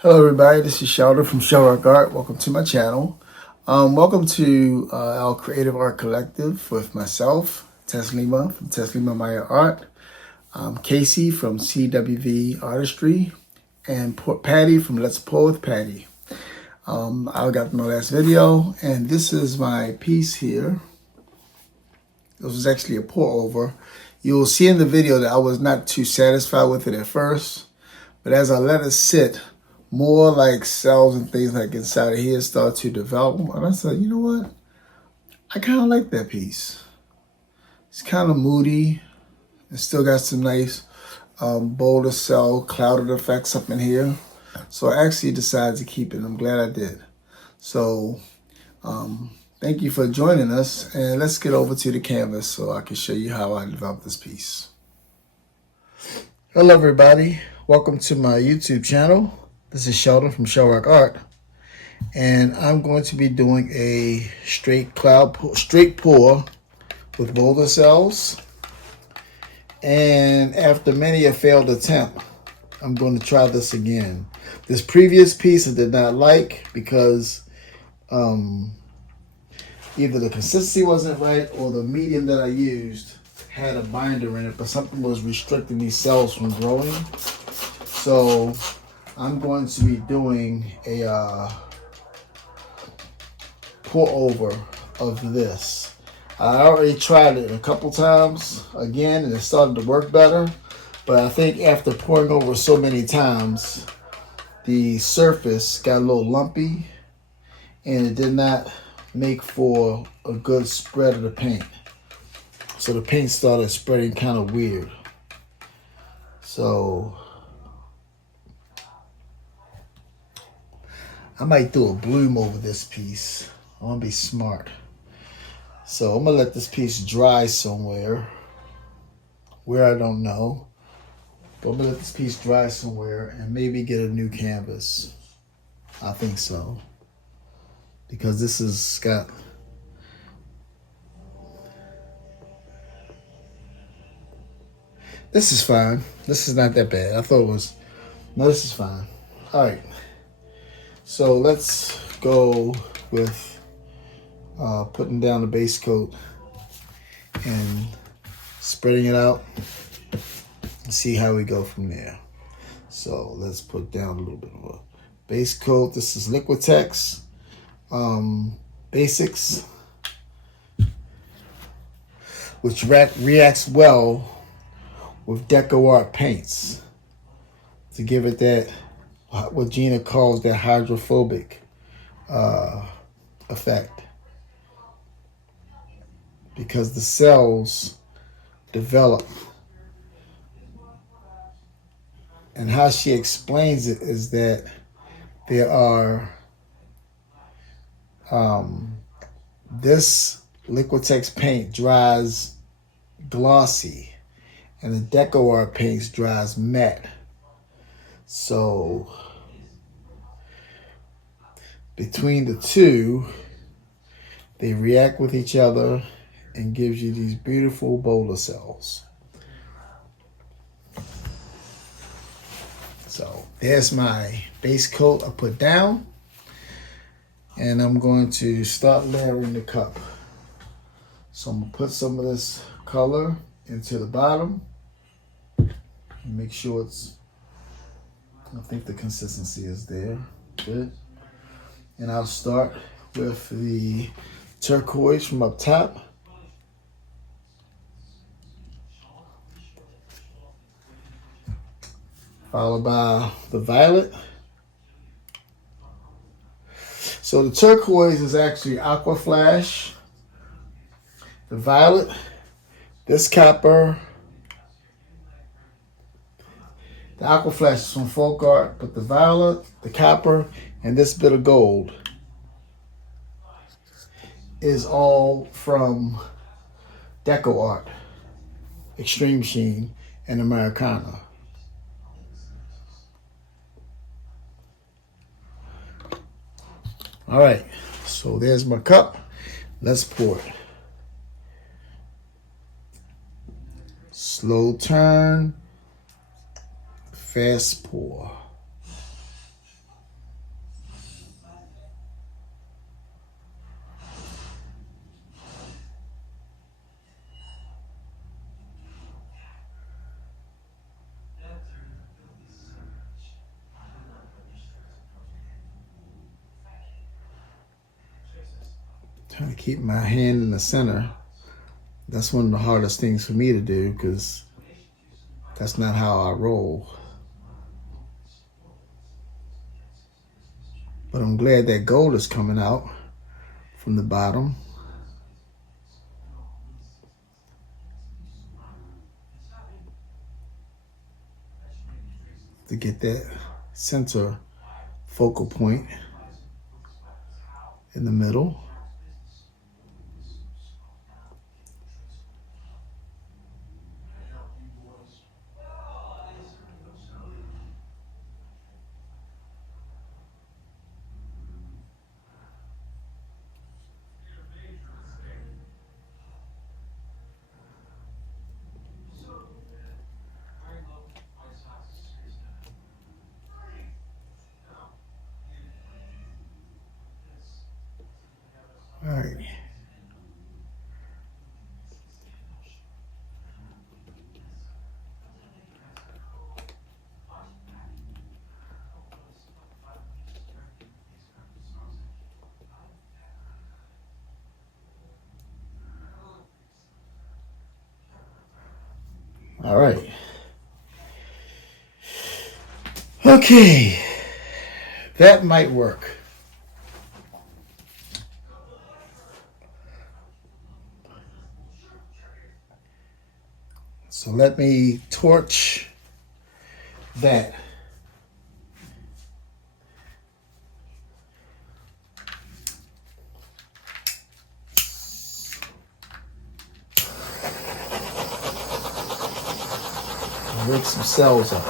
Hello everybody, this is Sheldon from Shellrock Art. Welcome to my channel. Welcome to our Creative Art Collective with myself, Tess Lima from Tess Lima Maya Art, Casey from CWV Artistry, and Patty from Let's Pour with Patty. I got my last video, and this is my piece here. This was actually a pour over. You will see in the video that I was not too satisfied with it at first, but as I let it sit, more like cells and things like inside of here start to develop. And I said, you know what? I kind of like that piece. It's kind of moody. It still got some nice boulder cell clouded effects up in here. So I actually decided to keep it. I'm glad I did. So thank you for joining us. And let's get over to the canvas so I can show you how I developed this piece. Hello everybody. Welcome to my YouTube channel. This is Sheldon from Shellrock Art, and I'm going to be doing a straight pour with boulder cells. And after many a failed attempt, I'm going to try this again. This previous piece I did not like because either the consistency wasn't right or the medium that I used had a binder in it, but something was restricting these cells from growing. So I'm going to be doing a pour over of this. I already tried it a couple times again, and it started to work better. But I think after pouring over so many times, the surface got a little lumpy, and it did not make for a good spread of the paint. So the paint started spreading kind of weird. So I might do a bloom over this piece. I want to be smart. So I'm going to let this piece dry somewhere. Where I don't know. But I'm going to let this piece dry somewhere and maybe get a new canvas. I think so. Because this has got... This is fine. This is not that bad. I thought it was... No, this is fine. All right. So let's go with putting down the base coat and spreading it out and see how we go from there. So let's put down a little bit of a base coat. This is Liquitex Basics, which reacts well with Deco Art paints to give it that, what Gina calls that hydrophobic effect, because the cells develop. And how she explains it is that there are this Liquitex paint dries glossy and the Deco Art paints dries matte. So between the two, they react with each other and gives you these beautiful boulder cells. So there's my base coat I put down, and I'm going to start layering the cup. So I'm gonna put some of this color into the bottom and make sure I think the consistency is there. Good. And I'll start with the turquoise from up top. Followed by the violet. So the turquoise is actually Aqua Flash. The violet, this copper. The Aqua Flash is from Folk Art, but the violet, the copper, and this bit of gold is all from Deco Art, Extreme Sheen, and Americana. All right, so there's my cup. Let's pour it. Slow turn, fast pour. Trying to keep my hand in the center. That's one of the hardest things for me to do because that's not how I roll. But I'm glad that gold is coming out from the bottom. To get that center focal point in the middle. All right. All right. Okay. That might work. So let me torch that. Wake some cells up.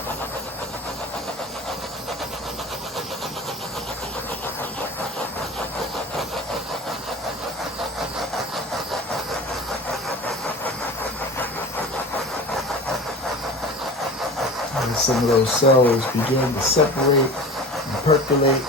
And some of those cells begin to separate and percolate.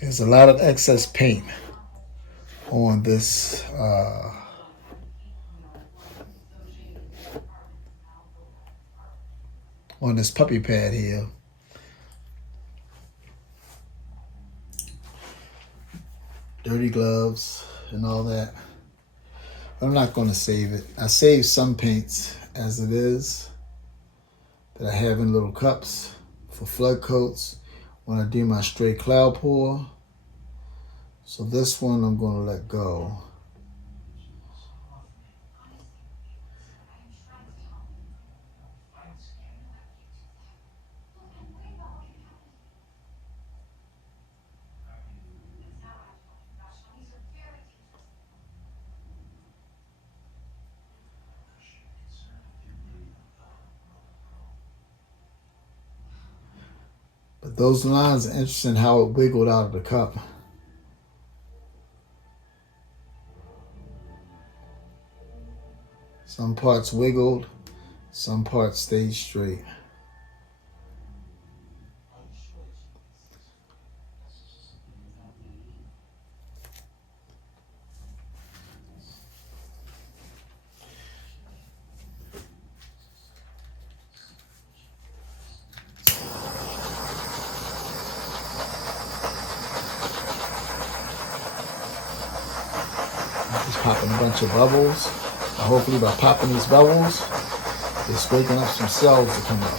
There's a lot of excess paint on this puppy pad here. Dirty gloves and all that. I'm not going to save it. I saved some paints as it is that I have in little cups for flood coats when I do my straight cloud pour. So this one I'm going to let go. But those lines are interesting how it wiggled out of the cup. Some parts wiggled, some parts stayed straight. Just popping a bunch of bubbles. And hopefully by popping these bubbles, it's waking up some cells to come up.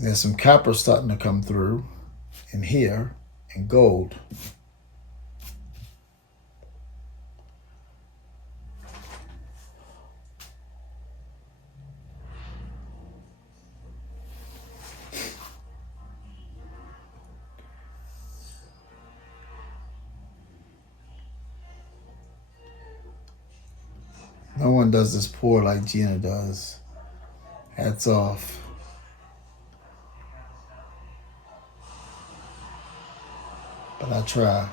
There's some copper starting to come through in here and gold. No one does this pour like Gina does. Hats off. But I try.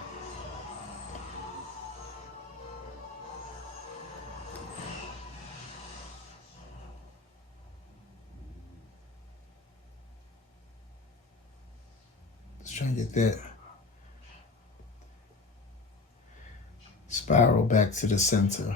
Just trying to get that spiral back to the center.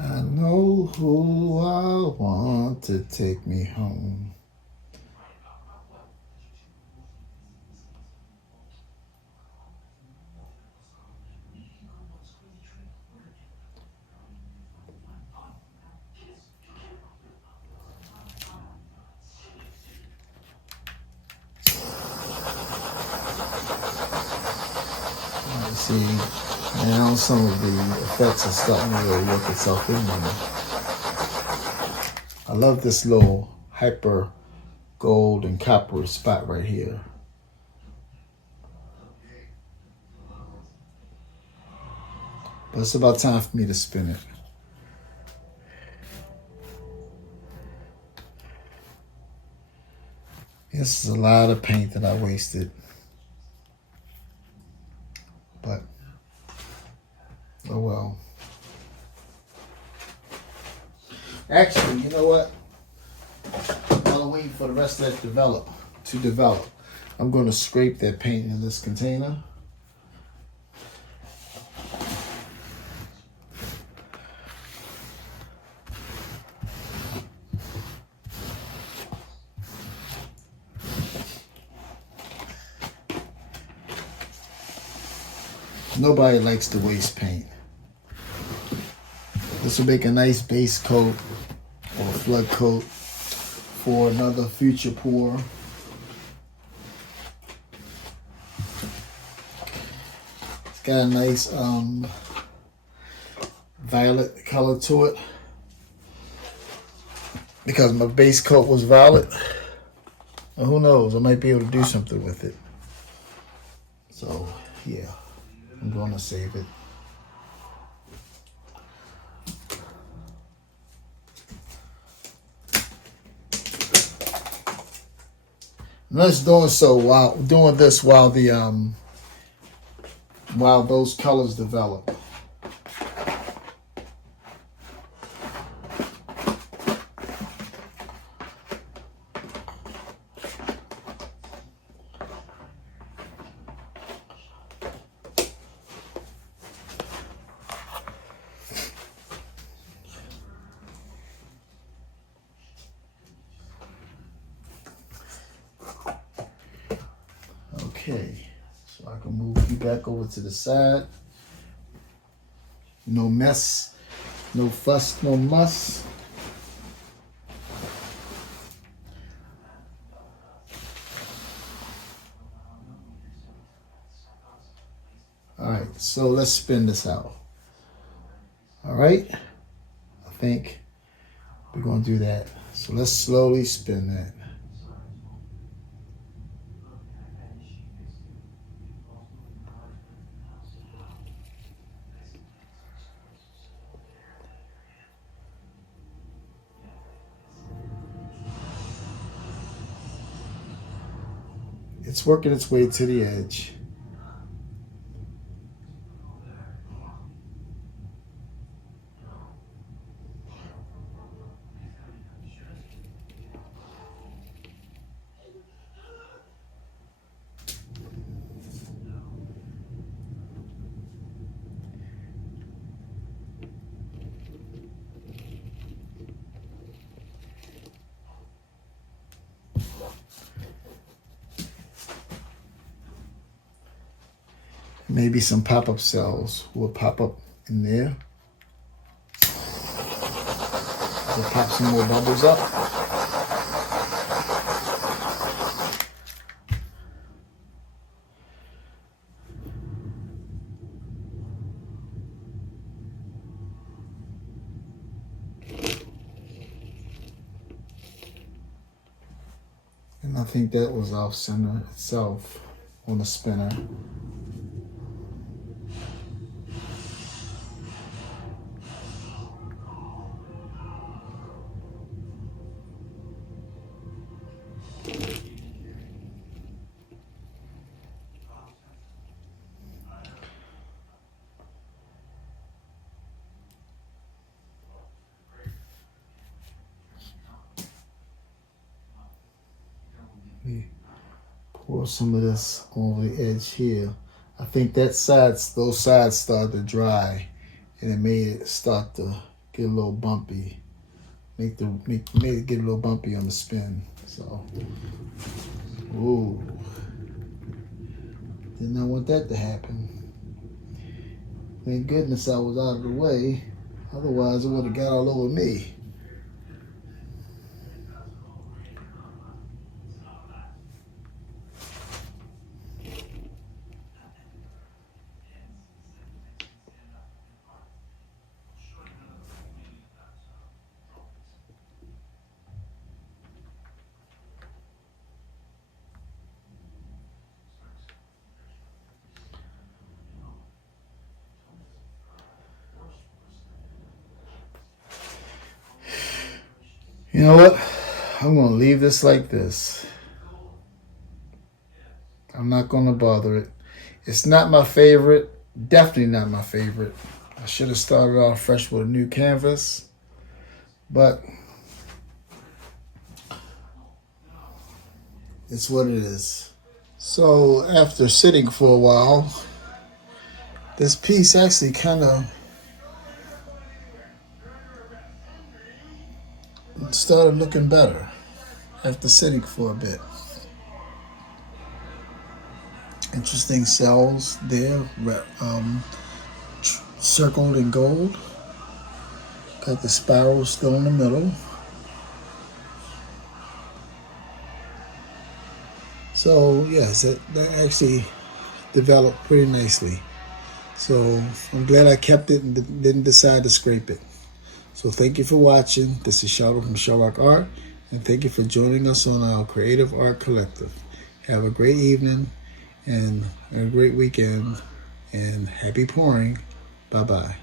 I know who I want to take me home. You see, now some of the effects are starting to really work itself in there. I love this little hyper gold and copper spot right here. But it's about time for me to spin it. This is a lot of paint that I wasted. But, oh well. Actually, you know what? While I'm waiting for the rest of that to develop, I'm going to scrape that paint in this container. Nobody likes to waste paint. This will make a nice base coat or a flood coat for another future pour. It's got a nice violet color to it because my base coat was violet. And who knows, I might be able to do something with it. So yeah, I'm going to save it. And let's doing this while while those colors develop. Okay, so I can move you back over to the side. No mess, no fuss, no muss. All right, so let's spin this out. All right, I think we're gonna do that. So let's slowly spin that. It's working its way to the edge. Maybe some pop-up cells will pop up in there. To pop some more bubbles up. And I think that was off center itself on the spinner. Pour some of this over the edge here. I think those sides started to dry, and it made it start to get a little bumpy. Made it get a little bumpy on the spin. So, ooh, did not want that to happen. Thank goodness I was out of the way. Otherwise, it would have got all over me. You know what? I'm going to leave this like this. I'm not going to bother it. It's not my favorite. Definitely not my favorite. I should have started off fresh with a new canvas. But it's what it is. So after sitting for a while, this piece actually kind of started looking better after sitting for a bit. Interesting cells there, circled in gold. Got the spiral still in the middle. So yes, that actually developed pretty nicely. So I'm glad I kept it and didn't decide to scrape it. So thank you for watching. This is Sheldon from Shellrock Art, and thank you for joining us on our Creative Art Collective. Have a great evening and a great weekend, and happy pouring. Bye-bye.